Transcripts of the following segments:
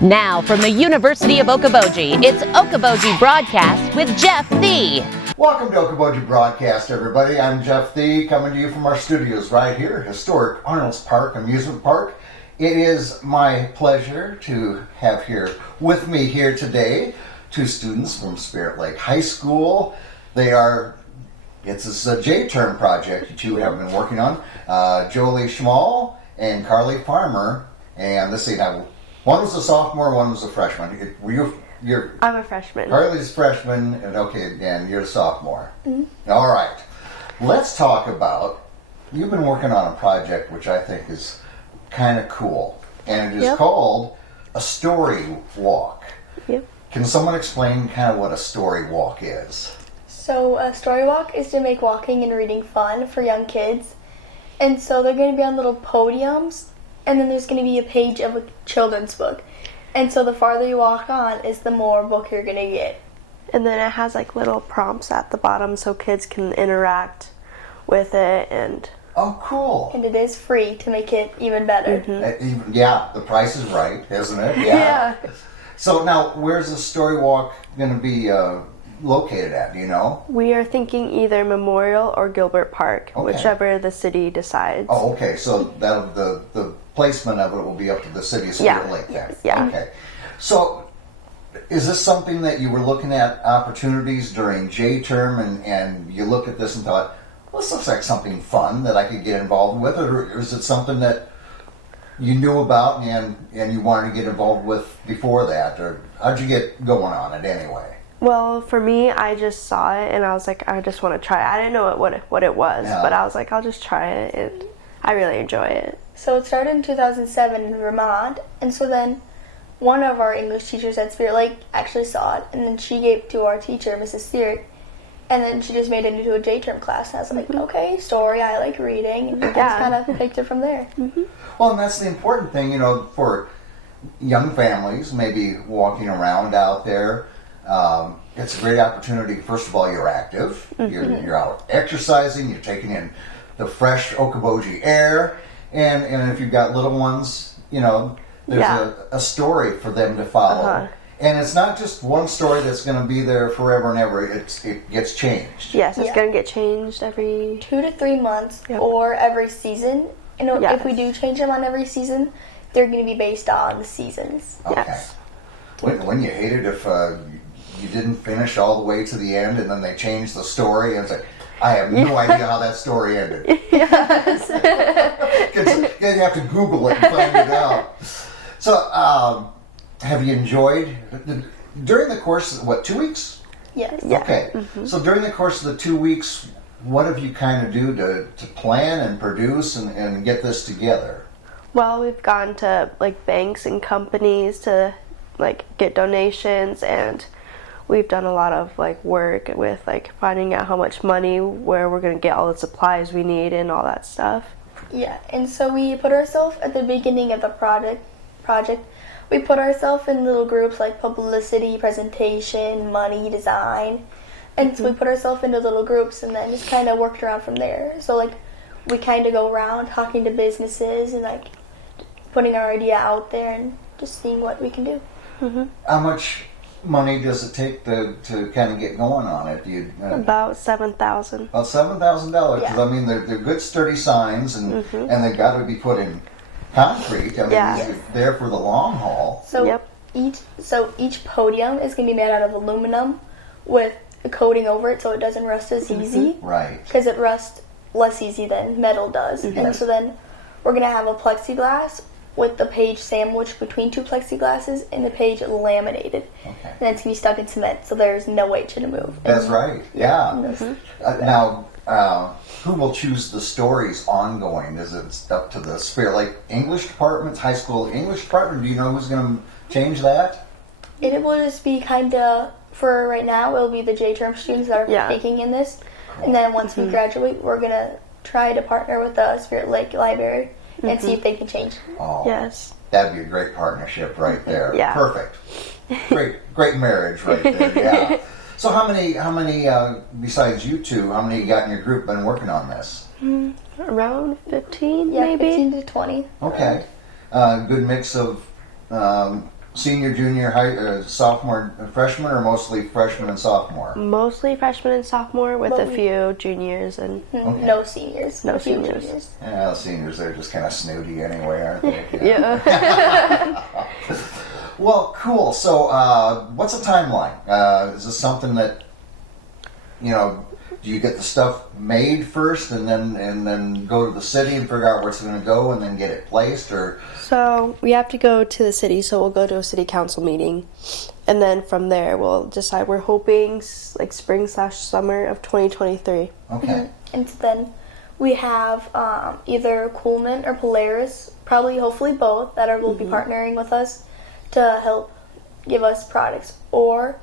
Now from the University of Okoboji, it's Okoboji Broadcast with Jeff Thee. Welcome to Okoboji Broadcast, everybody. I'm Jeff Thee, coming to you from our studios right here, historic Arnold's Park Amusement Park. It is my pleasure to have here with me here today two students from Spirit Lake High School. It's this JTerm project that you have been working on. Joley, Schmal, and Carly Farmer. And let's see now, one was a sophomore, one was a freshman. I'm a freshman. Carly's a freshman, and you're a sophomore. Mm-hmm. All right. Let's talk about, you've been working on a project which I think is kind of cool. And it is called a StoryWalk. Yep. Can someone explain kind of what a StoryWalk is? So a StoryWalk is to make walking and reading fun for young kids. And so they're going to be on little podiums, and then there's going to be a page of a children's book. And so the farther you walk on is the more book you're going to get. And then it has like little prompts at the bottom so kids can interact with it. Oh, cool. And it is free to make it even better. Mm-hmm. The price is right, isn't it? Yeah. So now, where's the StoryWalk going to be located at, do you know? We are thinking either Memorial or Gilbert Park, whichever the city decides. Oh, okay. So the placement of it will be up to the city of Spirit Lake then? Yeah. Okay. So is this something that you were looking at opportunities during JTerm and you looked at this and thought, well, this looks like something fun that I could get involved with, or is it something that you knew about and you wanted to get involved with before that, or how'd you get going on it anyway? Well, for me, I just saw it and I was like, I just want to try it. I didn't know what it was, but I was like, I'll just try it, and I really enjoy it. So it started in 2007 in Vermont, and so then one of our English teachers at Spirit Lake actually saw it, and then she gave it to our teacher, Mrs. Stewart, and then she just made it into a JTerm class, and I was like, okay, story, I like reading, and I just kind of picked it from there. Mm-hmm. Well, and that's the important thing, for young families, maybe walking around out there. It's a great opportunity. First of all, you're active. Mm-hmm. You're out exercising. You're taking in the fresh Okoboji air. And if you've got little ones, there's a story for them to follow. Uh-huh. And it's not just one story that's going to be there forever and ever. It gets changed. Yes, it's going to get changed every 2 to 3 months or every season. If we do change them on every season, they're going to be based on the seasons. Okay. Yes. Wouldn't you hate it if you didn't finish all the way to the end and then they changed the story and it's like, I have no idea how that story ended. Yes. You have to Google it and find it out. So, have you enjoyed, during the course of, 2 weeks? Yes. Yeah. Okay. Mm-hmm. So during the course of the 2 weeks, what have you kind of do to plan and produce and get this together? Well, we've gone to banks and companies to get donations, and we've done a lot of work with finding out how much money, where we're going to get all the supplies we need and all that stuff. Yeah, and so we put ourselves at the beginning of the project. We put ourselves in little groups like publicity, presentation, money, design. And so we put ourselves into little groups and then just kind of worked around from there. So we kind of go around talking to businesses and putting our idea out there and just seeing what we can do. Mm-hmm. How much money does it take to kind of get going on it? About $7,000. About $7,000. Yeah. I mean, they're good sturdy signs and they've got to be put in concrete. I mean, you're there for the long haul. So each podium is going to be made out of aluminum with a coating over it so it doesn't rust as easy. Right. Because it rusts less easy than metal does. And so then we're going to have a plexiglass with the page sandwiched between two plexiglasses and the page laminated. Okay. And it's going to be stuck in cement, so there's no way to move. That's right, yeah. Now, who will choose the stories ongoing? Is it up to the Spirit Lake English Department, high school English Department? Do you know who's going to change that? It will just be kind of, for right now, it'll be the JTerm students that are taking in this. Cool. And then once we graduate, we're going to try to partner with the Spirit Lake Library and see if they can change. Oh, yes. That'd be a great partnership right there. Yeah. Perfect. Great marriage right there. Yeah. So how many besides you two, how many you got in your group been working on this? Around 15, yeah, maybe? 15 to 20. Okay. Good mix of senior, junior, sophomore, freshman, or mostly freshman and sophomore? Mostly freshman and sophomore with But a few juniors and Okay. No seniors. No A few seniors. juniors. Yeah, the seniors, they're just kind of snooty anyway, aren't they? yeah. Well, cool. So, what's the timeline? Is this something that, do you get the stuff made first and then go to the city and figure out where it's going to go and then get it placed, or? So we have to go to the city, so we'll go to a city council meeting, and then from there we'll decide. We're hoping like spring/summer of 2023. Okay. And so then we have either Coolman or Polaris, probably hopefully both, that will be partnering with us to help give us products. Or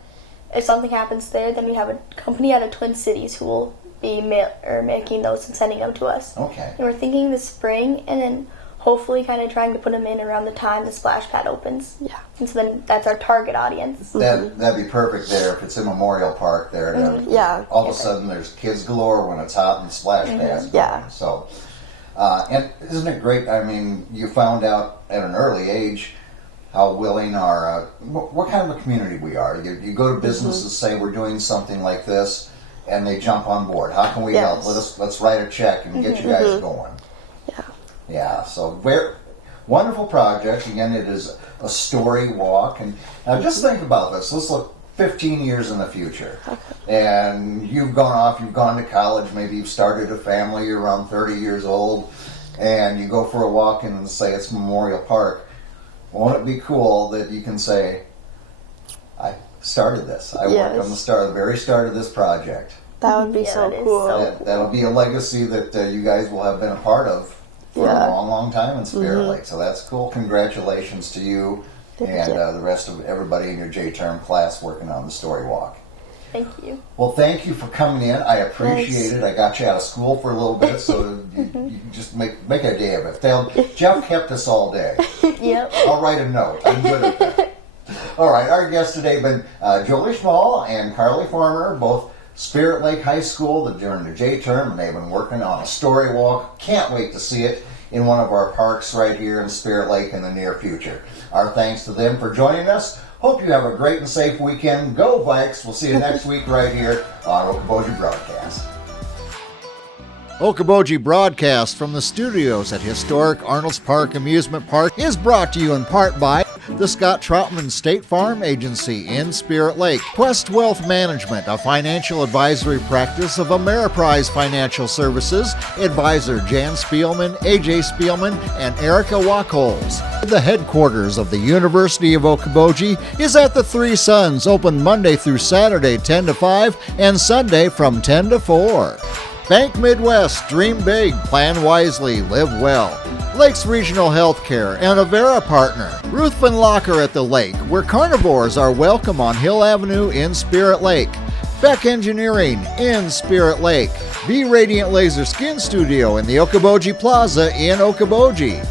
if something happens there, then we have a company out of Twin Cities who will be making those and sending them to us. Okay. And we're thinking this spring, and then hopefully kind of trying to put them in around the time the splash pad opens. Yeah. And so then that's our target audience. That'd be perfect there if it's in Memorial Park there. Yeah. All of a sudden there's kids galore when it's hot and splash pads. Yeah. So, and isn't it great? I mean, you found out at an early age how willing what kind of a community we are. You go to businesses, say we're doing something like this, and they jump on board. How can we help? Let's write a check and get you guys going. Yeah. Yeah, so wonderful project. Again, it is a StoryWalk. And now just think about this. Let's look 15 years in the future. And you've gone to college, maybe you've started a family, you're around 30 years old, and you go for a walk in and say it's Memorial Park. Won't it be cool that you can say, I started this. I worked on the very start of this project. That would be so that is cool. so That'll be a legacy that you guys will have been a part of for a long, long time in Spirit Lake. So that's cool. Congratulations to you and the rest of everybody in your JTerm class working on the StoryWalk. Thank you. Well, thank you for coming in. I appreciate it. I got you out of school for a little bit, so you can just make a day of it. Jeff kept us all day. Yep. I'll write a note. I'm good at that. All right, our guests today have been Joley Schmal and Carly Farmer, both Spirit Lake High School, during the JTerm, and they've been working on a StoryWalk. Can't wait to see it in one of our parks right here in Spirit Lake in the near future. Our thanks to them for joining us. Hope you have a great and safe weekend. Go Vikes. We'll see you next week right here on Okoboji Broadcast. Okoboji Broadcast from the studios at historic Arnold's Park Amusement Park is brought to you in part by the Scott Troutman State Farm Agency in Spirit Lake, Quest Wealth Management, a financial advisory practice of Ameriprise Financial Services, advisor Jan Spielman, AJ Spielman, and Erica Wachholz. The headquarters of the University of Okoboji is at the Three Sons, open Monday through Saturday 10 to 5 and Sunday from 10 to 4. Bank Midwest, dream big, plan wisely, live well. Lakes Regional Healthcare and Avera Partner. Ruthven Locker at the Lake, where carnivores are welcome on Hill Avenue in Spirit Lake. Beck Engineering in Spirit Lake. Be Radiant Laser Skin Studio in the Okoboji Plaza in Okoboji.